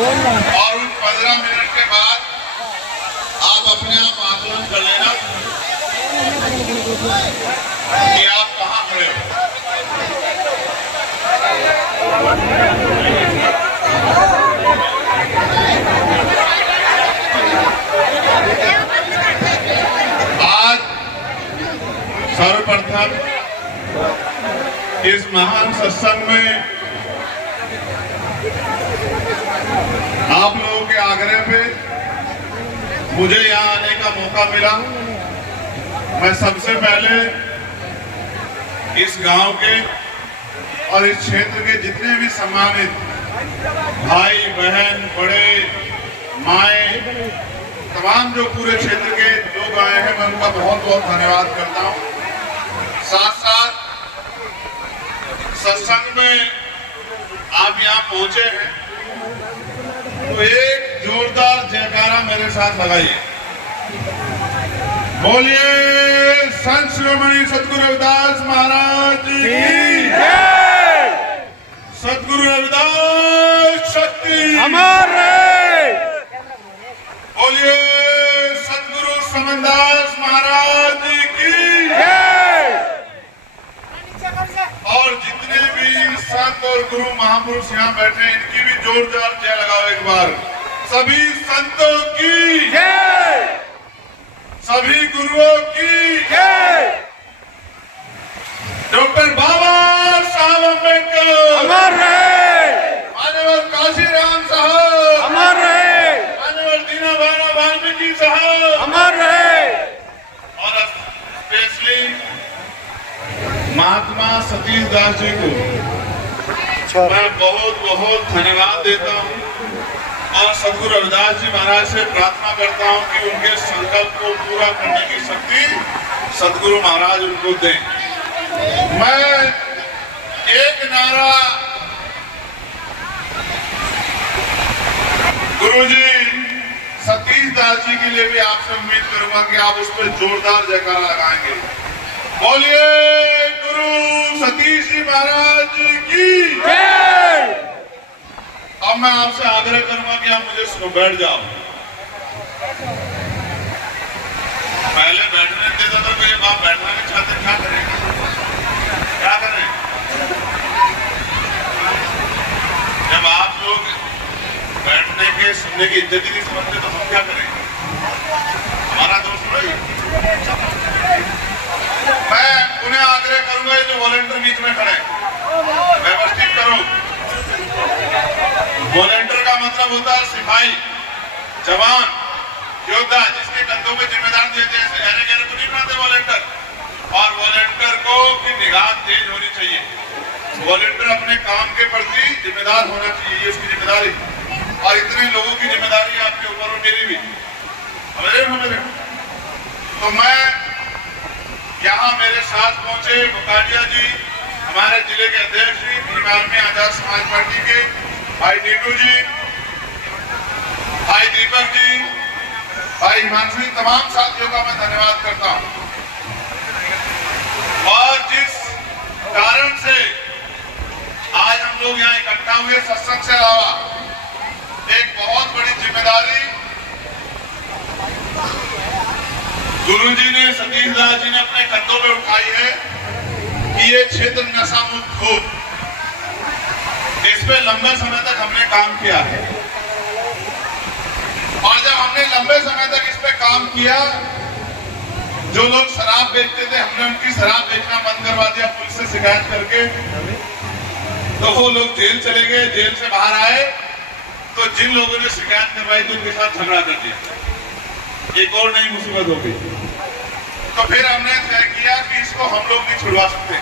और उन 15 मिनट के बाद आप अपने आप आकलन कर लेना कि आप कहां खड़े हो। आज सर्वप्रथम इस महान सत्संग में आप लोगों के आग्रह पे मुझे यहाँ आने का मौका मिला। मैं सबसे पहले इस गांव के और इस क्षेत्र के जितने भी सम्मानित भाई बहन बड़े माए तमाम जो पूरे क्षेत्र के लोग आए हैं, मैं उनका बहुत बहुत धन्यवाद करता हूँ। साथ साथ सत्संग में आप यहाँ पहुंचे हैं तो एक जोरदार जयकारा मेरे साथ लगाइए। बोलिए संत शिरोमणि सतगुरु रविदास महाराज की जय। सतगुरु रविदास शक्ति अमर रहे। बोलिए सतगुरु समनदास महाराज की जय। और जितने भी संत और गुरु महापुरुष यहाँ बैठे हैं, इनकी भी जोरदार जय लगाओ एक बार। सभी संतों की जय। सभी गुरुओं की जय। डॉक्टर बाबा साहब अम्बेडकर अमर रहे। मान्यवर काशीराम साहब अमर रहे। मान्यवर दीनदयाल वाल्मीकि साहब अमर रहे। और स्पेशली महात्मा सतीश दास जी को मैं बहुत बहुत धन्यवाद देता हूँ और सतगुरु रविदास जी महाराज से प्रार्थना करता हूँ कि उनके संकल्प को पूरा करने की शक्ति सतगुरु महाराज उनको दें। मैं एक नारा गुरुजी सतीश दास जी के लिए भी आपसे उम्मीद करूंगा कि आप उस पर जोरदार जयकारा लगाएंगे। बोलिए गुरु सतीश जी महाराज की जय। अब मैं आपसे आग्रह करूंगा कि आप मुझे सुनो, बैठ जाओ। पहले बैठने देता था तो ये बाप बैठना नहीं चाहते, क्या करें क्या करें। जब आप लोग बैठने के सुनने की इज्जत ही नहीं समझते तो हम क्या करें, हमारा दोस्त नहीं। मैं उन्हें आग्रह करूंगा ये जो वॉलंटियर बीच में खड़े व्यवस्थित करो। वॉलंटियर का मतलब होता है सिपाही जवान योद्धा, जिसके कंधों पे जिम्मेदार देते हैं। गहरे गहरे तो नहीं बनाते वॉलंटियर। और वॉलंटियर को की निगाह तेज होनी चाहिए। वॉलंटियर अपने काम के प्रति जिम्मेदार होना चाहिए, ये उसकी जिम्मेदारी। और इतने लोगों की जिम्मेदारी आपके ऊपर और मेरी भी। तो मैं यहाँ मेरे साथ पहुंचे बुकाडिया जी, हमारे जिले के अध्यक्ष जी, भीम आर्मी आजाद समाज पार्टी के भाई नीटू जी, भाई दीपक जी, भाई हिमांशु जी, तमाम साथियों का मैं धन्यवाद करता हूं। और जिस कारण से आज हम लोग यहाँ इकट्ठा हुए, सत्संग से अलावा एक बहुत बड़ी जिम्मेदारी गुरुजी ने सतीश दास जी ने अपने कंधों पे उठाई है कि ये क्षेत्र नशा मुक्त हो। इस पे लंबे समय तक हमने काम किया है और जब हमने लंबे समय तक इस पे काम किया, जो लोग शराब बेचते थे हमने उनकी शराब बेचना बंद करवा दिया पुलिस से शिकायत करके। तो वो लोग जेल चले गए, जेल से बाहर आए तो जिन लोगों ने शिकायत करवाई थी उनके साथ झगड़ा कर दिया, एक और नई मुसीबत हो गई। तो फिर हमने तय किया कि इसको हम लोग नहीं छुड़वा सकते।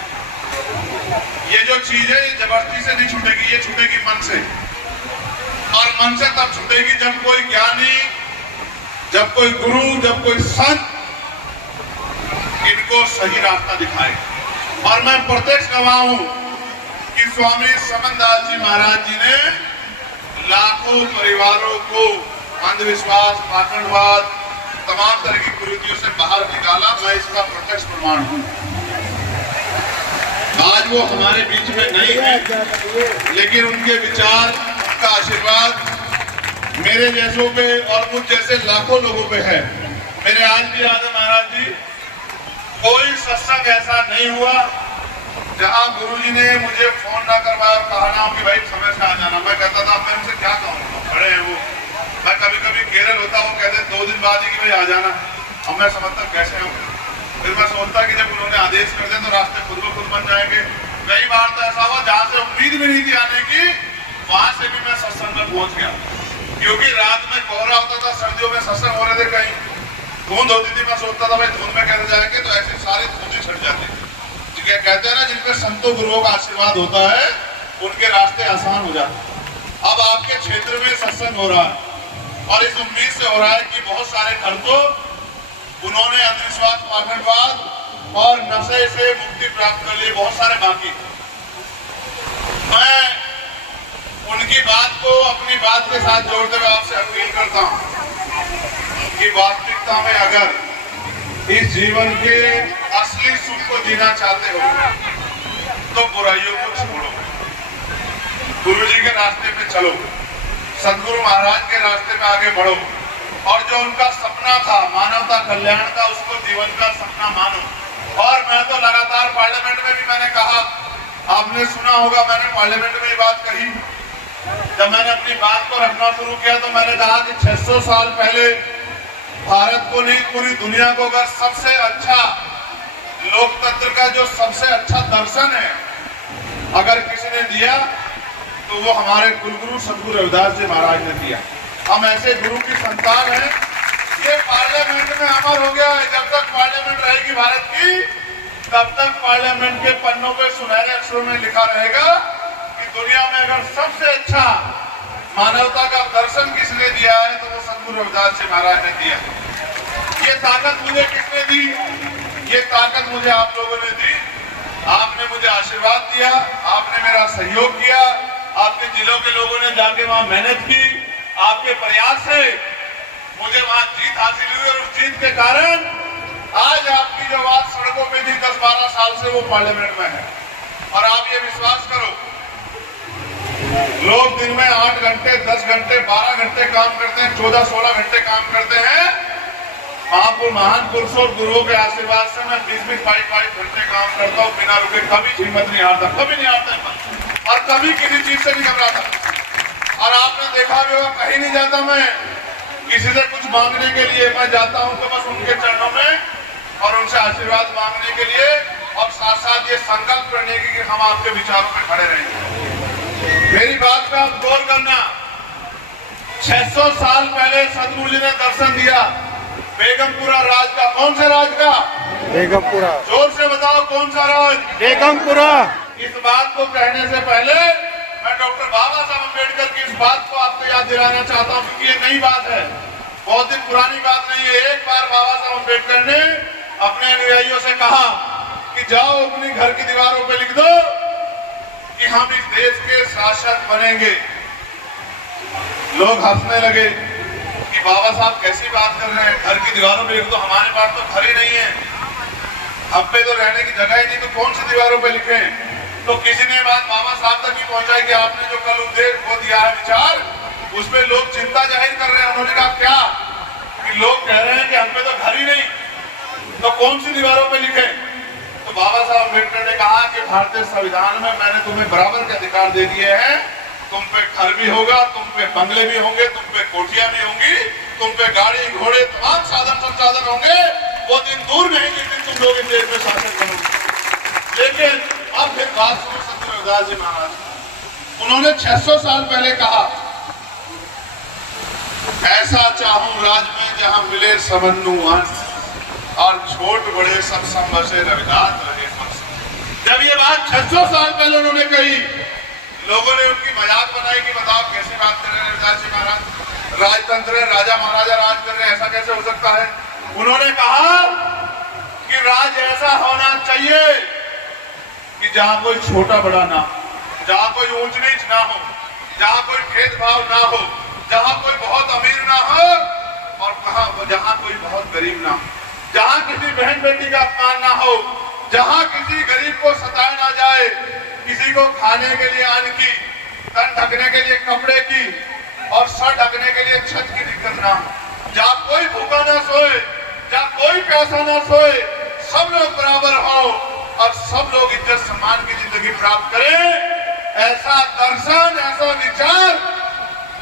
ये जो चीज है ये जबरदस्ती से नहीं छूटेगी, ये छूटेगी मन से। और मन से तब छूटेगी जब कोई ज्ञानी, जब कोई गुरु, जब कोई संत इनको सही रास्ता दिखाए। और मैं प्रत्यक्ष गवाह हूं कि स्वामी समनदास जी महाराज जी ने लाखों परिवारों को अंधविश्वास, पाखंडवाद, तमाम तरह की कुरीतियों से बाहर निकाला। मैं इसका प्रत्यक्ष प्रमाण हूं। आज वो हमारे बीच में नहीं है, लेकिन उनके विचार का आशीर्वाद मेरे जैसों पे और मुझ जैसे लाखों लोगों पे है। मेरे आज भी याद है महाराज जी, कोई सत्संग ऐसा नहीं हुआ जहां गुरुजी ने मुझे फोन ना करवाया और कहा ना कि भाई समय से आ जाना। मैं कहता था मैं उनसे क्या कहूँ, खड़े हैं वो। मैं कभी कभी केरल होता, वो कहते 2 दिन बाद ही कि भाई आ जाना। अब मैं समझता कैसे हूँ। फिर मैं सोचता कि जब उन्होंने आदेश कर दिया तो रास्ते खुद ब खुद बन जाएंगे। कई बार तो ऐसा हुआ जहां से उम्मीद भी नहीं थी आने की, वहां से भी मैं सत्संग में पहुंच गया। क्योंकि रात में कोहरा होता था, सर्दियों में सत्संग हो रहे थे, कहीं धुंध होती थी। मैं सोचता था भाई धुंध में कैसे जाएंगे, तो ऐसी सारी धुंधी छट जाती थी। कहते हैं ना, जिनपे संतों गुरुओं का आशीर्वाद होता है उनके रास्ते आसान हो जाते हैं। अब आपके क्षेत्र में सत्संग हो रहा है और इस उम्मीद से हो रहा है कि बहुत सारे घर तो उन्होंने अंधविश्वास, पाखंडवाद और नशे से मुक्ति प्राप्त कर लिए, बहुत सारे बाकी। मैं उनकी बात को अपनी बात के साथ जोड़ते हुए आपसे अपील करता हूं कि वास्तविकता में अगर इस जीवन के असली सुख को जीना चाहते हो तो बुराइयों को छोड़ो, गुरु जी के रास्ते पे चलो, सदगुरु महाराज के रास्ते पे आगे बढ़ो और जो उनका सपना था मानवता कल्याण का, उसको जीवन का सपना मानो। और मैं तो लगातार पार्लियामेंट में भी मैंने कहा, आपने सुना होगा मैंने पार्लियामेंट में ये बात कही। जब मैंने अपनी बात को रखना शुरू किया तो मैंने कहा कि 600 साल पहले भारत को नहीं, पूरी दुनिया को अगर सबसे अच्छा लोकतंत्र का जो सबसे अच्छा दर्शन है अगर किसी ने दिया तो वो हमारे कुलगुरु सदगुरु रविदास जी महाराज ने दिया। हम ऐसे गुरु की संतान हैं। ये पार्लियामेंट में अमर हो गया है। जब तक पार्लियामेंट रहेगी भारत की, तब तक पार्लियामेंट के पन्नों पे सुनहरे अक्षरों में लिखा रहेगा कि दुनिया में अगर सबसे अच्छा मानवता का दर्शन किसने दिया है तो वो सदगुरु रविदास जी महाराज ने दिया। ये ताकत मुझे किसने दी? ये ताकत मुझे आप लोगों ने दी। आपने मुझे आशीर्वाद दिया, आपने मेरा सहयोग किया, आपके जिलों के लोगों ने जाके वहां मेहनत की, आपके प्रयास से मुझे वहां जीत हासिल हुई और उस जीत के कारण आज आपकी जो बात सड़कों पे थी 10-12 साल से वो पार्लियामेंट में है। और आप ये विश्वास करो, लोग दिन में 8 घंटे, 10 घंटे, 12 घंटे काम करते हैं, 14-16 घंटे काम करते हैं। महान पुरुषों और गुरुओं के आशीर्वाद से मैं 20-20, 22 घंटे काम करता हूँ बिना रुके। कभी हिम्मत नहीं हारता, कभी नहीं हारता और कभी किसी चीज से नहीं घबराता। और आपने देखा भी होगा, कहीं नहीं जाता मैं किसी से कुछ मांगने के लिए। मैं जाता हूँ तो बस उनके चरणों में और उनसे आशीर्वाद मांगने के लिए और साथ साथ ये संकल्प करने की कि हम आपके विचारों में खड़े रहेंगे। मेरी बात पे आप गौर करना। 600 साल पहले सदगुरु जी ने दर्शन दिया बेगमपुरा राज का। कौन से राज का? बेगमपुरा। जोर से बताओ कौन सा राज? बेगमपुरा। इस बात को कहने से पहले मैं डॉक्टर बाबा साहब अम्बेडकर की इस बात को आपको याद दिलाना चाहता हूँ, क्योंकि ये नई बात है, बहुत दिन पुरानी बात नहीं है। एक बार बाबा साहब अम्बेडकर ने अपने अनुयायियों से कहा कि जाओ अपनी घर की दीवारों पे लिख दो कि हम इस देश के शासक बनेंगे। लोग हंसने लगे कि बाबा साहब कैसी बात कर रहे हैं, घर की दीवारों पे लिख दो। हमारे पास तो घर ही नहीं है, हम पे तो रहने की जगह ही नहीं, तो कौन सी दीवारों पे लिखें? तो किसी ने बात बाबा साहब तक नहीं पहुंचाई कि आपने जो कल उपदेश वो दिया है विचार, उसमें लोग चिंता जाहिर कर रहे हैं। उन्होंने कहा क्या? कि लोग कह रहे हैं कि हम पे तो घर ही नहीं, तो कौन सी दीवारों पे लिखें? तो बाबा साहब अम्बेडकर ने कहा कि भारतीय संविधान में मैंने तुम्हें बराबर के अधिकार दे दिए हैं। तुम पे घर भी होगा, तुम पे बंगले भी होंगे, तुम पे कोठियां भी होंगी, तुम पे गाड़ी घोड़े तमाम साधन संसाधन होंगे। वो दिन दूर नहीं जिस दिन तुम लोग इस देश में शासन करोगे। लेकिन अब फिर बात सुनो सदगुरु रविदास जी महाराज। उन्होंने 600 साल पहले कहा, ऐसा चाहूं राज में जहां मिले समन्वय और छोट बड़े सब संभसे रविदास रहे। जब ये बात 600 साल पहले उन्होंने कही, लोगों ने उनकी मजाक बनाई कि बताओ कैसी बात कर रहे हैं रविदास जी महाराज, राजतंत्र है, राजा महाराजा राज कर रहे हैं, ऐसा कैसे हो सकता है? उन्होंने कहा कि राज ऐसा होना चाहिए कि जहां कोई छोटा बड़ा ना हो, जहां कोई ऊंच नीच ना हो, जहां कोई भेदभाव ना हो, जहां कोई बहुत अमीर ना हो और जहां कोई बहुत गरीब ना हो, जहां किसी बहन बेटी का अपमान ना हो, जहां किसी गरीब को सताया ना जाए, किसी को खाने के लिए अन्न की, तन ढकने के लिए कपड़े की, और सर ढकने के लिए छत की दिक्कत ना हो, जहाँ कोई भूखा ना सोए, जहाँ कोई प्यासा ना सोए, सब लोग बराबर हो और सब लोग इज्जत सम्मान की जिंदगी प्राप्त करें। ऐसा दर्शन, ऐसा विचार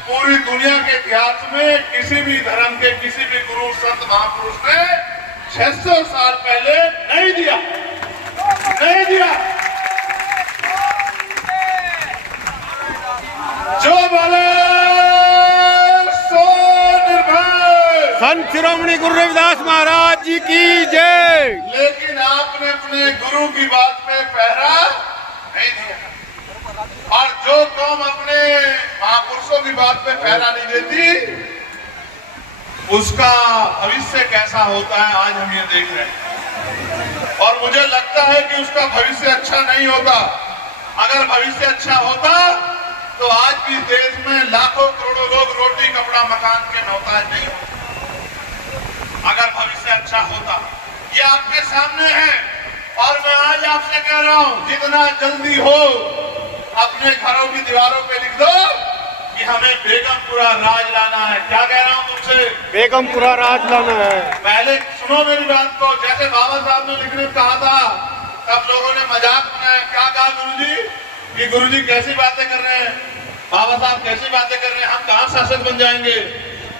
पूरी दुनिया के इतिहास में किसी भी धर्म के किसी भी गुरु संत महापुरुष ने 600 साल पहले नहीं दिया, नहीं दिया। जो बोले सो निर्भय। संत शिरोमणि गुरु रविदास महाराज जी की जय। लेकिन आपने अपने गुरु की बात पे पहरा नहीं दिया, और जो कौम अपने महापुरुषों की बात पे पहरा नहीं देती, उसका भविष्य कैसा होता है आज हम ये देख रहे हैं। और मुझे लगता है कि उसका भविष्य अच्छा नहीं होता। अगर भविष्य अच्छा होता तो आज भी देश में लाखों करोड़ों लोग रोटी कपड़ा मकान के मोहताज नहीं होते। अगर भविष्य अच्छा होता, ये आपके सामने है। और मैं आज आपसे कह रहा हूं, जितना जल्दी हो अपने घरों की दीवारों पे लिख दो कि हमें बेगमपुरा राज लाना है। क्या कह रहा हूं तुमसे? बेगमपुरा राज लाना है। पहले सुनो मेरी बात को। जैसे बाबा साहब ने लिखने को कहा था, तब लोगों ने मजाक बनाया। क्या कहा गुरुजी? कि गुरुजी कैसी बातें कर रहे हैं, बाबा साहब कैसी बातें कर रहे हैं, हम कहां शासक बन जाएंगे।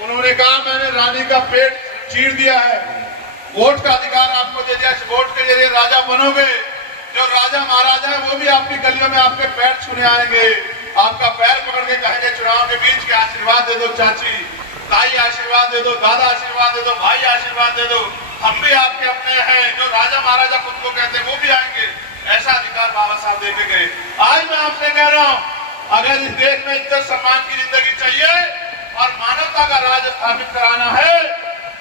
उन्होंने कहा मैंने रानी का पेट चीर दिया है, वोट का अधिकार आपको दे दिया, वोट के जरिए राजा बनोगे। जो राजा महाराजा है वो भी आपकी गलियों में आपके पैर छूने आएंगे, आपका पैर पकड़ के कहेंगे चुनाव के बीच के आशीर्वाद दे दो चाची, ताई आशीर्वाद दे दो, दादा आशीर्वाद दे दो, भाई आशीर्वाद दे दो, हम भी आपके अपने हैं। जो राजा महाराजा खुद को कहते हैं वो भी आएंगे। ऐसा अधिकार बाबा साहब देके गए। आज मैं आपसे कह रहा हूं, अगर इस देश में इज्जत सम्मान की जिंदगी चाहिए और मानवता का राज स्थापित कराना है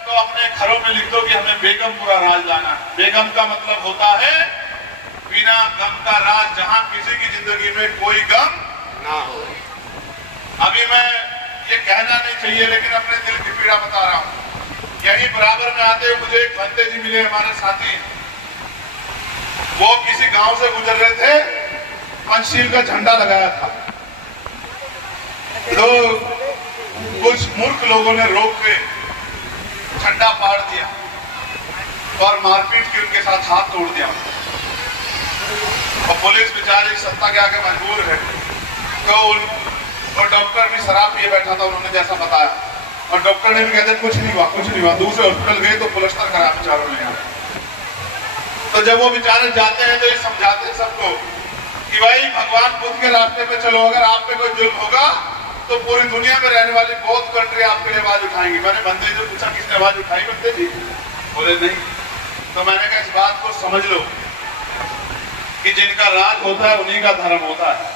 तो अपने घरों में लिख दो कि हमें बेगमपुरा राज लाना है। बेगम का मतलब होता है बिना गम का राज, जहां किसी की जिंदगी में कोई गम ना हो। अभी मैं ये कहना नहीं चाहिए लेकिन अपने दिल की पीड़ा बता रहा हूं। यही बराबर में आते हुए मुझे एक भंते जी मिले, हमारे साथी। वो किसी गांव से गुजर रहे थे, पंचशील का झंडा लगाया था। लोग, कुछ मूर्ख लोगों ने रोक के झंडा फाड़ दिया और मारपीट की उनके साथ हाथ तोड़ दिया। और पुलिस बेचारी सत्ता के आगे मजबूर है। तो और डॉक्टर भी शराब पिए बैठा था, उन्होंने जैसा बताया, और डॉक्टर ने भी कहते कुछ नहीं हुआ, कुछ नहीं हुआ। दूसरे हॉस्पिटल गए तो प्लास्टर करा बेचारों ने। तो जब वो बेचारे जाते हैं तो ये समझाते हैं सबको कि भाई भगवान बुद्ध के रास्ते पे चलो, अगर आप पे कोई जुल्म होगा तो पूरी दुनिया में रहने वाली बहुत कंट्री आपके लिए आवाज उठाएंगी। मैंने बंदे से पूछा किसने आवाज उठाई? बंदे जी बोले नहीं। तो मैंने कहा इस बात को समझ लो कि जिनका राज होता है उन्हीं का धर्म होता है।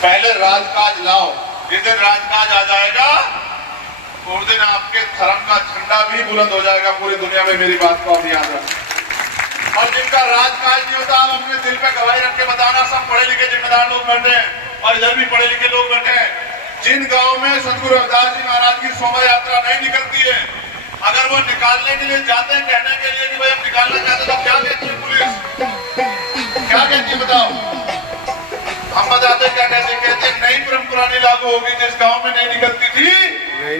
पहले राजकाज लाओ, जिस दिन राजकाज आ जाएगा उस दिन आपके धर्म का झंडा भी बुलंद हो जाएगा पूरी दुनिया में। मेरी बात को आप याद रखें। और जिनका राजकाज नहीं होता, आप अपने दिल पे गवाही रख के बताना, सब पढ़े लिखे जिम्मेदार लोग बैठे हैं और इधर भी पढ़े लिखे लोग बैठे हैं। जिन गांव में सतगुरु रविदास जी महाराज की शोभा यात्रा नहीं निकलती है, अगर वो निकालने के लिए जाते हैं, कहने के लिए कि भाई हम निकालना चाहते, तो क्या कहती है पुलिस? क्या कहती है बताओ? हम बताते क्या कहते हैं नई परंपरा नहीं लागू होगी। जिस गांव में नहीं निकलती थी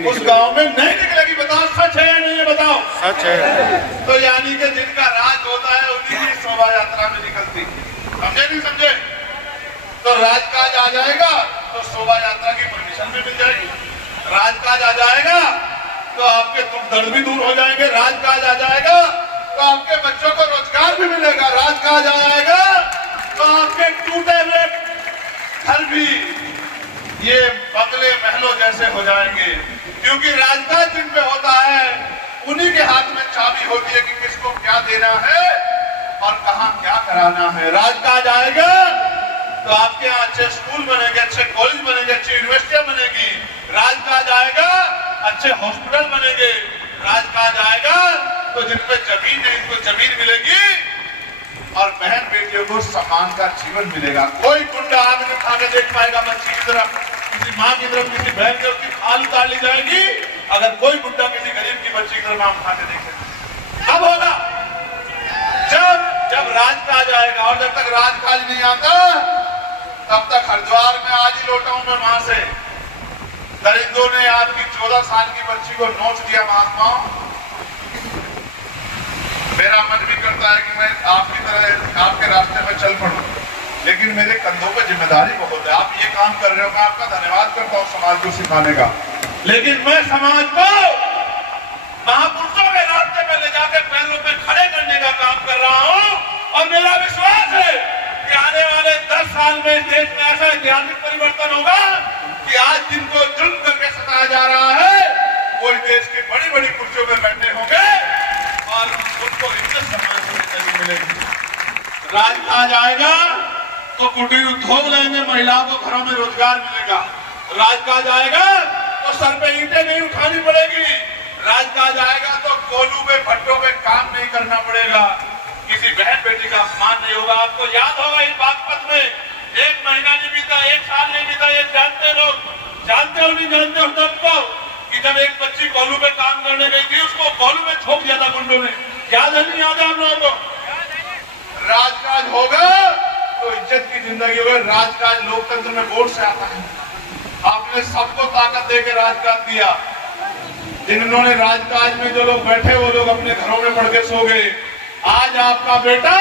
उस गांव में नहीं निकलेगी। बताओ सच है या नहीं है? बताओ सच है। तो यानी कि जिनका राज होता है उन्हीं की शोभा यात्रा में निकलती। समझे नहीं समझे? तो राजकाज आ जाएगा तो शोभा यात्रा की परमिशन भी मिल जाएगी। राजकाज आ जाएगा तो आपके दुख दर्द भी दूर हो जाएंगे। राजकाज आ जाएगा तो आपके बच्चों को रोजगार भी मिलेगा। राजकाज आ जाएगा तो आपके टूटे हुए घर भी ये बंगले महलों जैसे हो जाएंगे। क्योंकि राजकाज जिन पे होता है उन्हीं के हाथ में चाबी होती है कि किसको क्या देना है और कहां क्या कराना है। राजकाज आएगा तो आपके यहाँ अच्छे स्कूल बनेंगे, अच्छे कॉलेज बनेंगे, अच्छी यूनिवर्सिटियां बनेगी। राजकाज आएगा अच्छे हॉस्पिटल बनेंगे। राजकाज आएगा तो जिनपे जमीन है इनको जमीन मिलेगी और बहन बेटियों को सम्मान का जीवन मिलेगा। कोई गुंडा आग में खा के देख पाएगा बच्ची की तरफ, किसी माँ की तरफ, किसी बहन की उसकी खाल उतार ली जाएगी। अगर कोई गुंडा किसी गरीब की बच्ची की तरफ आम खा के देखे कब होगा? जब राजकाज आएगा। और जब तक राजकाज नहीं आता तब तक हरिद्वार में आज ही लौटा हूं मैं वहां से दरिंदों ने आपकी 14 साल की बच्ची को नोच दिया महात्माओं। मेरा मन भी करता है कि मैं आपकी तरह आपके रास्ते में चल पड़ूं, लेकिन मेरे कंधों पे जिम्मेदारी बहुत है। आप ये काम कर रहे हो, मैं आपका धन्यवाद करता हूँ समाज को सिखाने का, लेकिन मैं समाज को महापुरुषों के रास्ते में ले जाकर पैरों पे खड़े करने का काम कर रहा हूँ। और मेरा विश्वास है कि आने वाले 10 साल में देश में ऐसा ऐतिहासिक परिवर्तन होगा कि आज जिनको जुल्म करके सताया जा रहा है वो देश की बड़ी बड़ी कुर्सियों में बैठे होंगे और उनको इज्जत सम्मान से मिलेगी। राज आएगा तो कुटीर उद्योग लेंगे, महिलाओं को घरों में रोजगार मिलेगा। राज आएगा तो सर पे ईंटें नहीं उठानी पड़ेगी। राज आएगा तो कोलू पे भट्टों पे काम नहीं करना पड़ेगा, किसी बहन बेटी का अपमान नहीं होगा। आपको याद होगा इस बागपत में 1 महीना नहीं बीता, 1 साल नहीं बीता, ये जानते लोग, जानते हो नहीं जानते हो सबको, कि जब एक बच्ची कोलू पे काम करने गई थी उसको कोलू में छोड़ दिया था गुंडों ने। याद है नहीं याद है आप लोगों को? राजकाज होगा तो इज्जत की जिंदगी होगी। राजकाज लोकतंत्र में वोट से आता है। आपने सबको ताकत देकर राजकाज दिया। जिन्होंने राजकाज में जो लोग बैठे वो लोग अपने घरों में पड़ के सो गए। आज आपका बेटा,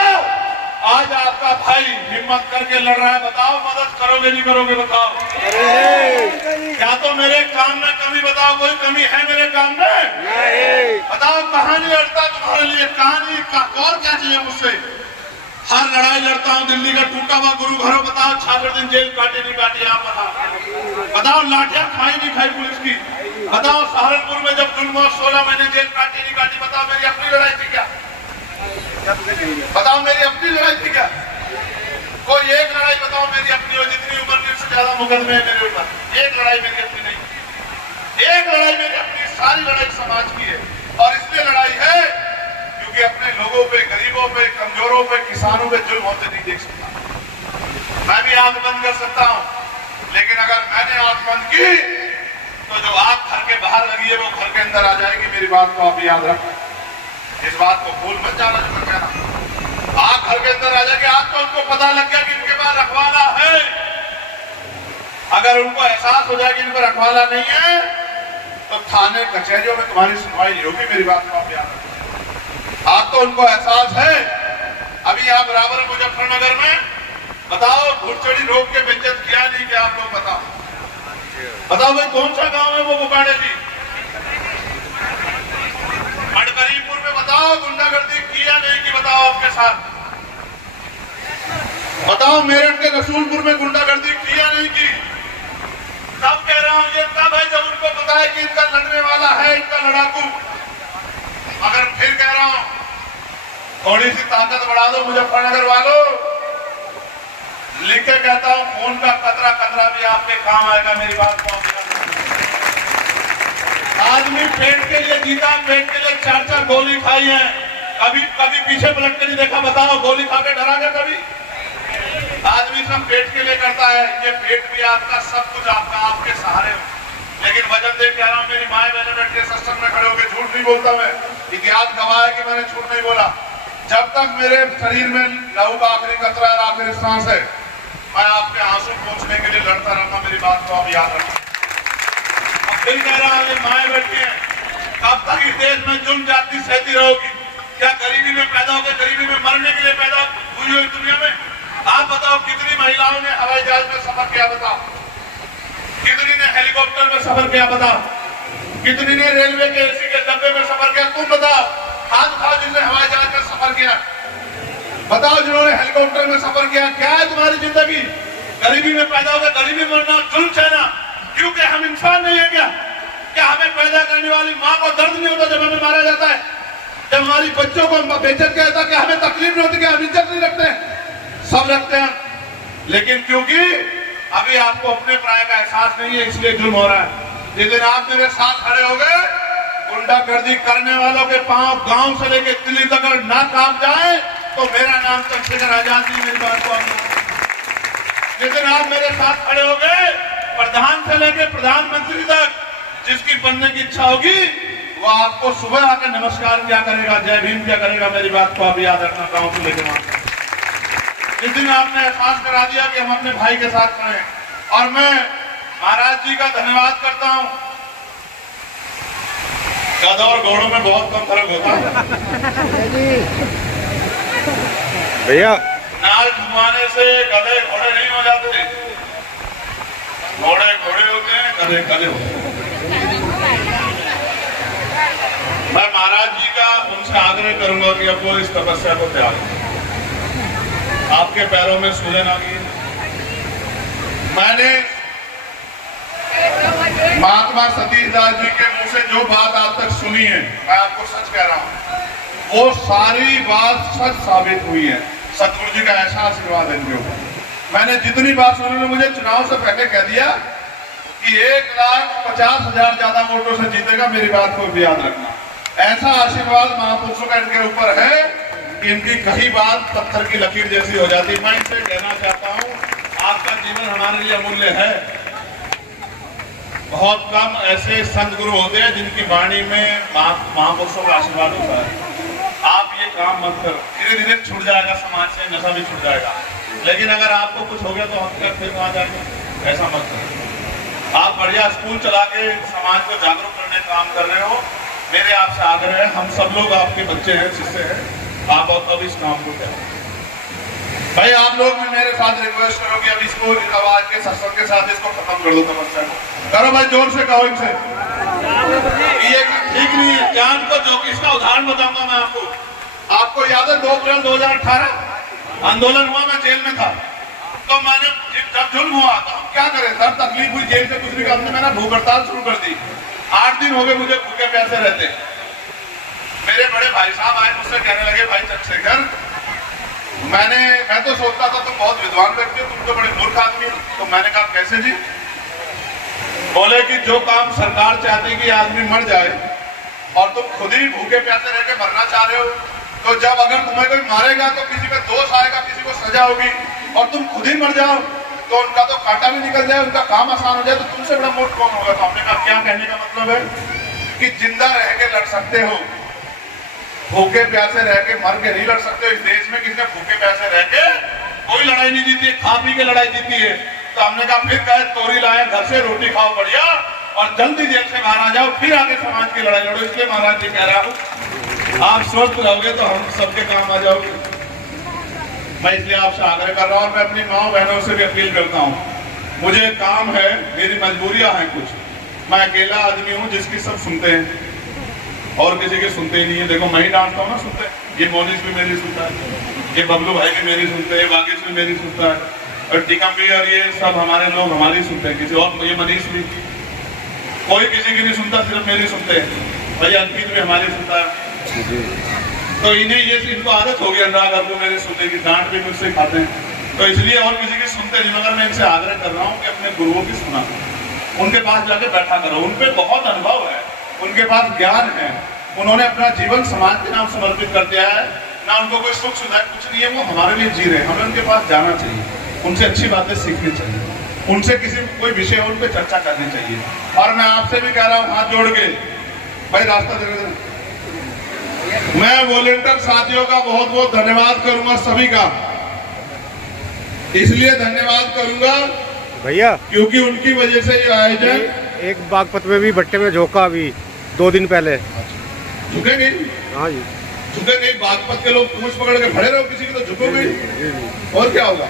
आज आपका भाई हिम्मत करके लड़ रहा है। बताओ मदद करोगे नहीं करोगे? बताओ। क्या तो मेरे काम में कमी, बताओ कोई कमी है मेरे काम में? बताओ कहां नहीं लड़ता तुम्हारे लिए? कहानी और क्या चाहिए मुझसे? हर लड़ाई लड़ता हूँ। दिल्ली का टूटा हुआ गुरु घरों, बताओ 66 दिन जेल काटे नहीं काटे? आप बताओ लाठियां खाई नहीं खाई पुलिस की? बताओ सहारनपुर में जब जुल्म हुआ 16 महीने जेल काटी नहीं काटी? बताओ मेरी अपनी लड़ाई थी क्या? बताओ मेरी अपनी लड़ाई थी क्या? कोई एक लड़ाई बताओ मेरी अपनी हो जितनी उम्र की उससे ज्यादा मुकदमे है मेरे ऊपर। एक लड़ाई मेरी अपनी नहीं, एक लड़ाई मेरी अपनी। सारी लड़ाई समाज की है और इसलिए लड़ाई है क्योंकि अपने लोगों पे, गरीबों पे, कमजोरों पे, किसानों पे जुल्म होते नहीं देख सकता। मैं भी आंख बंद कर सकता हूँ, लेकिन अगर मैंने आंख बंद की तो जो आग घर के बाहर लगी है वो घर के अंदर आ जाएगी। मेरी बात को आप याद रखना, इस बात को भूल मत जाना। जो मैं कह रहा हूं आग घर के अंदर आ जाएगी। आज तो उनको पता लग गया कि इनके पास रखवाला है। अगर उनको एहसास हो जाए कि इन पर रखवाला नहीं है तो थाने कचहरियों में तुम्हारी सुनवाई नहीं होगी। मेरी बात को आप याद रखना। आज तो उनको एहसास है। अभी आप बराबर मुजफ्फरनगर में बताओ घुड़चड़ी रोक के बेइज्जत किया नहीं क्या? आप लोग बताओ, बताओ भाई कौन सा गांव है वो बुकाड़े जी? मडकरीपुर में बताओ गुंडागर्दी किया नहीं कि? बताओ आपके साथ बताओ। मेरठ के रसूलपुर में गुंडागर्दी किया नहीं की? तब कह रहा हूं ये तब है जब उनको पता है कि इनका लड़ने वाला है, इनका लड़ाकू। मगर फिर कह रहा हूं थोड़ी सी ताकत बढ़ा दो मुजफ्फरनगर वालों। लिख के कहता हूं खून का कतरा कतरा भी आपके काम आएगा। मेरी बात को आदमी पेट के लिए जीता, पेट के लिए 4-4 गोली खाई है। कभी कभी पीछे पलट के नहीं देखा? बताओ गोली खा के डरा गया कभी? आदमी सब पेट के लिए करता है। ये पेट भी आपका, सब कुछ आपका, आपके सहारे हो। लेकिन वजन देख कह रहा हूं मेरी माए बहने बैठ के सत्संग में खड़े होकर झूठ नहीं बोलता मैं। इतिहास गवाह है कि मैंने झूठ नहीं बोला। जब तक मेरे शरीर में लहू का आखिरी कतरा है, आखिरी सांस है, मैं आपके आंसू पोंछने के लिए लड़ता रहूंगा। मेरी बात को आप याद रखना। फिर कह रहा हूं ये माए बैठी है, कब तक इस देश में जुल्म जाति सहती रहोगी? क्या गरीबी में पैदा होकर गरीबी में मरने के लिए पैदा हुई हो इस दुनिया में? आप बताओ कितनी महिलाओं ने हवाई जहाज में सफर किया? बताओ कितनी ने हेलीकॉप्टर में सफर किया? बताओ कितनी ने रेलवे के एसी के डब्बे में सफर किया? तुम बताओ। हाथ उठाओ जिनने हवाई जहाज में सफर किया। बताओ जिन्होंने हेलीकॉप्टर में सफर किया। क्या है तुम्हारी जिंदगी? गरीबी में पैदा होकर गरीबी में मरना, जुल्म सहना। क्योंकि हम इंसान नहीं है क्या हमें पैदा करने वाली माँ को दर्द नहीं होता जब हमें मारा जाता है? जब हमारी बच्चों को बेइज्जत किया जाता है क्या हमें तकलीफ नहीं होती? क्या हम इज्जत नहीं रखते हैं? सब रखते हैं, लेकिन क्योंकि अभी आपको अपने प्राय का एहसास नहीं है इसलिए जुल्म हो रहा है। जिस दिन आप मेरे साथ खड़े हो गए, गुंडागर्दी करने वालों के पांव गांव से लेकर दिल्ली तक अगर ना कांप जाए तो मेरा नाम चंद्रशेखर आजाद नहीं। मेरी बात को जिस दिन आप मेरे साथ खड़े हो गए, प्रधान से लेकर प्रधानमंत्री तक जिसकी बनने की इच्छा होगी वो आपको सुबह आकर नमस्कार क्या करेगा, जय भीम क्या करेगा। मेरी बात को आप याद रखना। गांव से लेकर वहां जिस दिन आपने एहसास करा दिया कि हम अपने भाई के साथ खड़े हैं, और मैं महाराज जी का धन्यवाद करता हूं। गधा और घोड़ों में बहुत कम फर्क होता है भैया। नाल घुमाने से गधे घोड़े नहीं हो जाते, घोड़े घोड़े होते हैं, गधे गधे होते हैं। मैं महाराज जी का उनसे आग्रह करूंगा कि अब वो इस तपस्या को त्याग दें। आपके पैरों में सूजन आ गई। मैंने महात्मा सतीश दास जी के मुंह से जो बात आज तक सुनी है, मैं आपको सच कह रहा हूं, वो सारी बात सच साबित हुई है। सतगुरु जी का ऐसा आशीर्वाद है इनके ऊपर। मैंने जितनी बात सुनी, उन्होंने मुझे चुनाव से पहले कह दिया कि 1,50,000 ज्यादा वोटों से जीतेगा, मेरी बात को भी याद रखना। ऐसा आशीर्वाद महापुरुषों का इनके ऊपर है कि इनकी कही बात पत्थर की लकीर जैसी हो जाती। मैं इनसे कहना चाहता हूं, आपका जीवन हमारे लिए अमूल्य है। बहुत कम ऐसे संत गुरु होते हैं जिनकी वाणी में महापुरुषों का आशीर्वाद होता है। आप ये काम मत करो, धीरे धीरे छूट जाएगा समाज से, नशा भी छूट जाएगा। लेकिन अगर आपको कुछ हो गया तो हम फिर वहां जाएंगे, ऐसा मत करो। आप बढ़िया स्कूल चला के समाज को जागरूक करने का काम कर रहे हो। मेरे आपसे आग्रह है, हम सब लोग आपके बच्चे हैं, शिष्य हैं, आप और तब इस काम को करो। भाई आप लोग भी मेरे साथ रिक्वेस्ट करो कि अब इसको आवाज के सत्संग के साथ इसको खत्म कर दो, तपस्या को करो भाई, जोर से कहो इनसे। ये ठीक नहीं है। ज्ञान को जो कि इसका उदाहरण बताऊंगा मैं आपको याद है 2 अप्रैल 2018 आंदोलन हुआ, मैं जेल में था। तो मैंने जब जुल्म हुआ तो हम क्या करें, दर्द तकलीफ हुई, जेल से कुछ नहीं करते, मैंने भूख हड़ताल शुरू कर दी। 8 दिन हो गए मुझे भूखे प्यासे रहते। मेरे बड़े भाई साहब आए, मुझसे कहने लगे, भाई चंद्रशेखर, मैं तो सोचता था तुम बहुत विद्वान व्यक्ति हो, तुम तो बड़े मूर्ख आदमी हो। तो मैंने कहा कैसे जी? बोले कि जो काम सरकार चाहती कि आदमी मर जाए और तुम खुद ही भूखे प्यासे रह के मरना चाह रहे हो, तो जब अगर तुम्हें कोई मारेगा तो किसी पे दोष आएगा, किसी को सजा होगी, और तुम खुद ही मर जाओ तो उनका तो कांटा भी निकल जाए, उनका काम आसान हो जाए, तो तुमसे बड़ा मूर्ख कौन होगा? तो हमने कहा क्या कहने का मतलब है कि जिंदा रह के लड़ सकते हो, भूखे प्यासे रह के मर के नहीं लड़ सकते हो। इस देश में किसने भूखे प्यासे रह के कोई लड़ाई नहीं जीती है, खा पी के लड़ाई जीती है। तो हमने कहा फिर कहे तोरी लाए, घर से रोटी खाओ बढ़िया, और जल्दी जेल से बाहर आ जाओ, फिर आगे समाज की लड़ाई लड़ो। इसलिए महाराज जी कह रहा हूँ, आप स्वस्थ रहोगे तो हम सबके काम आ जाओगे। मैं इसलिए आपसे आग्रह कर रहा हूँ, मैं अपनी माँ बहनों से भी अपील करता हूँ। मुझे काम है, मेरी मजबूरियां हैं कुछ, मैं अकेला आदमी हूँ जिसकी सब सुनते हैं और किसी के सुनते ही नहीं है। देखो मैं ही डांटता हूँ ना, सुनते हैं, ये मोनिश भी मेरी सुनता है, ये बबलू भाई भी मेरी सुनते हैं, बागेश भी मेरी सुनता है, और टीकम भी, और ये सब हमारे लोग हमारी सुनते हैं, किसी और, ये मनीष भी, कोई किसी की नहीं सुनता, सिर्फ मेरी सुनते हैं। भाई अंकित भी हमारी सुनता है। तो इन्हें ये इनको आदत होगी अनुराग आपको मेरे सुनने की, डांट भी मुझसे खाते हैं, तो इसलिए और किसी की सुनते नहीं। मगर मैं इनसे आग्रह कर रहा हूँ कि अपने गुरुओं की सुना, उनके पास जाके बैठा करो, उनपे बहुत अनुभव है, उनके पास ज्ञान है, उन्होंने अपना जीवन समाज के नाम समर्पित कर दिया है ना, उनको कोई सुख सुविधा कुछ नहीं है, वो हमारे लिए जी रहे हैं। हमें उनके पास जाना चाहिए, उनसे अच्छी बातें सीखनी चाहिए, उनसे किसी कोई विषय उन पर चर्चा करनी चाहिए। और मैं आपसे भी कह रहा हूँ हाथ जोड़ के, भाई रास्ता दे। मैं वॉलंटियर साथियों का बहुत बहुत धन्यवाद करूंगा, सभी का इसलिए धन्यवाद करूंगा भैया, क्योंकि उनकी वजह से ये आयोजन। एक बागपत में भी भट्टे में झोंका अभी 2 दिन पहले। झुकेंगे? हाँ जी झुकेंगे। बागपत के लोग पूंछ पकड़ के खड़े रहो, किसी की तो झुकोगे, और क्या होगा?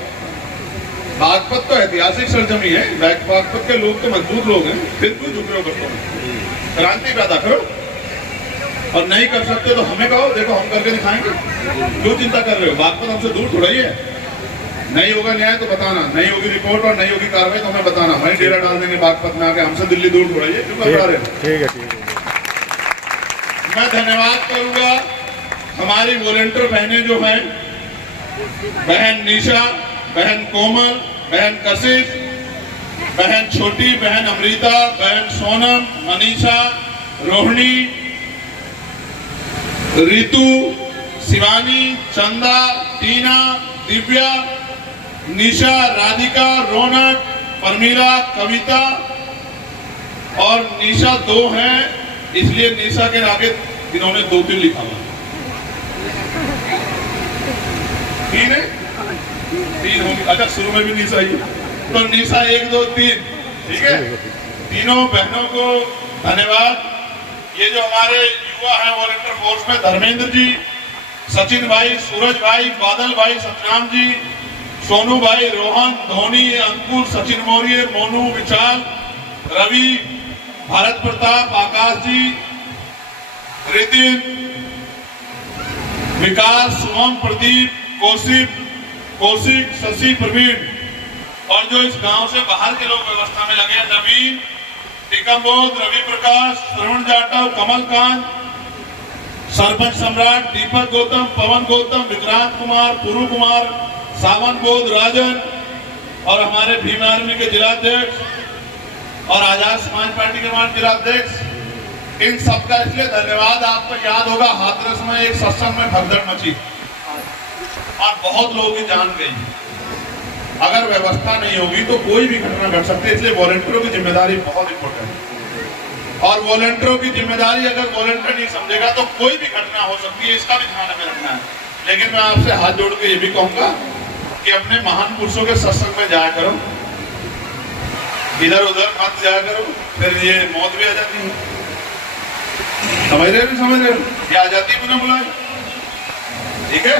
बागपत तो ऐतिहासिक सरजमी है, बागपत के लोग तो मजबूत लोग हैं, फिर क्यों झुक रहे हो? करते क्रांति पैदा करो, और नहीं कर सकते तो हमें कहो, देखो हम करके दिखाएंगे, क्यों चिंता कर रहे हो? बागपत हमसे दूर थोड़ा ही है। नहीं होगा न्याय तो बताना, नहीं होगी रिपोर्ट और नहीं होगी कार्रवाई तो हमें बताना, वहीं डेरा डाल देंगे बागपत में आके, हमसे दिल्ली दूर थोड़ा ही है, क्यों घबरा रहे हो? ठीक है। मैं धन्यवाद करूंगा हमारी वॉलंटियर बहनें जो हैं, बहन निशा, बहन कोमल, बहन कशिश, बहन छोटी, बहन अमृता, बहन सोनम, मनीषा, रोहिणी, रितु, शिवानी, चंदा, टीना, दिव्या, निशा, राधिका, रौनक, परमीला, कविता, और निशा 2 हैं, इसलिए निशा के आगे इन्होंने 2-3 लिखा हुआ। 3 है? 3 होंगी। अच्छा शुरू में भी निशा ही, तो निशा 1 2 3, ठीक है, तीनों बहनों को धन्यवाद। ये जो हमारे युवा हैं वॉलंटियर फोर्स में, धर्मेंद्र जी, सचिन भाई, सूरज भाई, बादल भाई, सतराम जी, सोनू भाई, रोहन, धोनी, अंकुर, सचिन मौर्य, मोनू, विशाल, रवि, भारत प्रताप, आकाश जी, रितिन, विकास, शुभम, प्रदीप, कौशिक, शशि, प्रवीण, और जो इस गांव से बाहर के लोग व्यवस्था में लगे, नवीन, टीकम बोध, रवि प्रकाश, श्रवण जाटव, कमल कांत, सरपंच सम्राट, दीपक गौतम, पवन गौतम, विक्रांत कुमार, पुरु कुमार, सावन बोध, राजन, और हमारे भीम आर्मी के जिलाध्यक्ष और आजाद समाज पार्टी के हमारे जिलाध्यक्ष, इन सबका इसलिए धन्यवाद। आपको याद होगा हाथरस में एक सत्संग में भगदड़ मची और बहुत लोगों की जान गई। अगर व्यवस्था नहीं होगी तो कोई भी घटना घट सकती है, इसलिए वॉलंटियरों की जिम्मेदारी बहुत इंपॉर्टेंट है। और वॉलंटियरों की जिम्मेदारी अगर वॉलंटियर नहीं समझेगा तो कोई भी घटना हो सकती है, इसका भी ध्यान हमें रखना है। लेकिन मैं आपसे हाथ जोड़ के ये भी कहूंगा कि अपने महान पुरुषों के सत्संग में जाया करो, इधर उधर मत जाया करो, फिर ये मौत भी आ जाती है। समझ रहे हो, ये आ जाती है बिना बुलाए। ठीक है,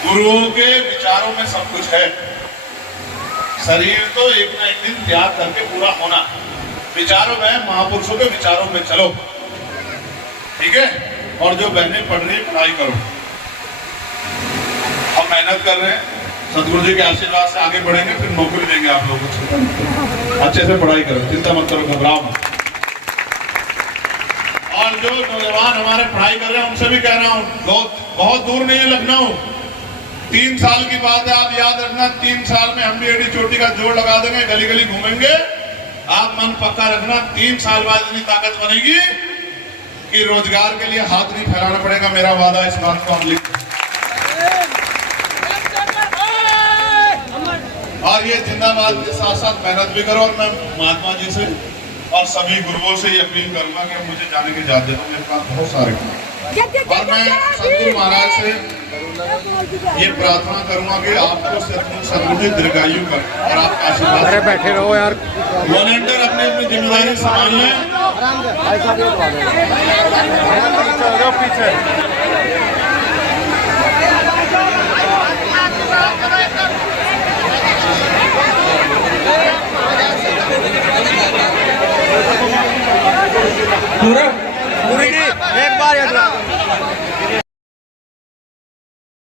गुरुओं के विचारों में सब कुछ है। शरीर तो एक ना एक दिन त्याग करके पूरा होना, विचारों में महापुरुषों के विचारों में चलो। ठीक है, और जो बहनें पढ़ रही है पढ़ाई करो, हम मेहनत कर रहे हैं, सदगुरु जी के आशीर्वाद से आगे बढ़ेंगे, फिर नौकरी देंगे आप लोगों को। अच्छे से पढ़ाई करो, चिंता मत करो, घबराओ मत। और जो नौजवान हमारे पढ़ाई कर रहे हैं उनसे भी कह रहा हूँ, बहुत दूर नहीं है लखनऊ, 3 साल की बात है। आप याद रखना, 3 साल में हम भी एडी चोटी का जोड़ लगा देंगे, गली गली घूमेंगे। आप मन पक्का रखना, 3 साल बाद इतनी ताकत बनेगी कि रोजगार के लिए हाथ नहीं फैलाना पड़ेगा। मेरा वादा, इस बात को हम लिख। और ये जिंदाबाद के साथ साथ मेहनत भी करो। और मैं महात्मा जी से और सभी गुरुओं से ये अपील करूंगा कि मुझे जाने की इजाजत दो, मेरे पास बहुत सारे काम। और मैं सदगुरु महाराज से ये प्रार्थना करूंगा कि आपको सदगुरु जी दीर्घायु करें और आपका आशीर्वाद। अरे बैठे रहो यार, वॉलंटियर अपनी अपनी जिम्मेदारी संभाल लें। पीछे पूरा पूरी एक बार याद